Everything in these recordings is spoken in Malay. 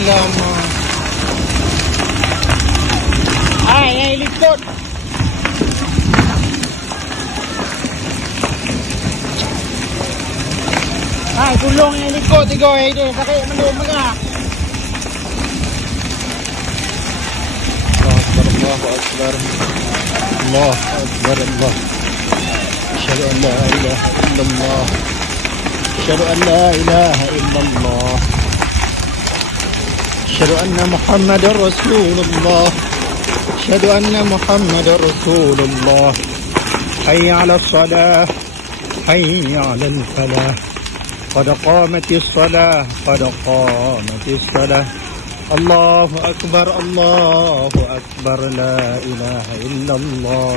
Alamak. Ay, yang likod. Ay, gulong yang likod. Tiga ini. Sakit menung mengah. Allahu Akbar. Allahu Akbar. Allah. Asyhadu an la ilaha illallah. Asyhadu an la ilaha illallah. Asyhadu anna Muhammadar Rasulullah. Asyhadu anna Muhammadar Rasulullah. Hayya 'alas salah. Hayya 'alal falah. Qad qamatis salah. Qad qamatis salah. Allahu Akbar. Allahu Akbar. La ilaha illallah.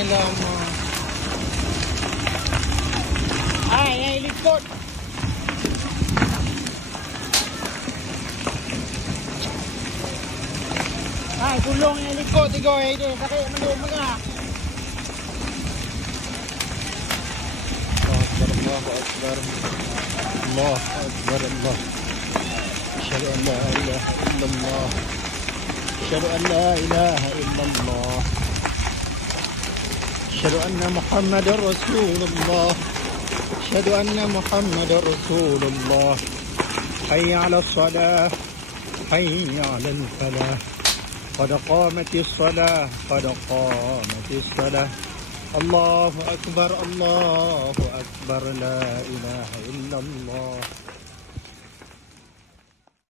Alamak. Ay, yang likod. Ay, gulong yang likod. Tiga ini. Sakit menung mengah. Allahu Akbar. Allahu Akbar. Allah. Asyhadu an la ilaha illallah. Asyhadu an la ilaha illallah. أشهد أن محمد رسول الله. أشهد أن محمد رسول الله. حي على الصلاة. حي على الفلاح. قد قامت الصلاة. قد قامت الصلاة. الله أكبر. الله أكبر. لا إله إلا الله.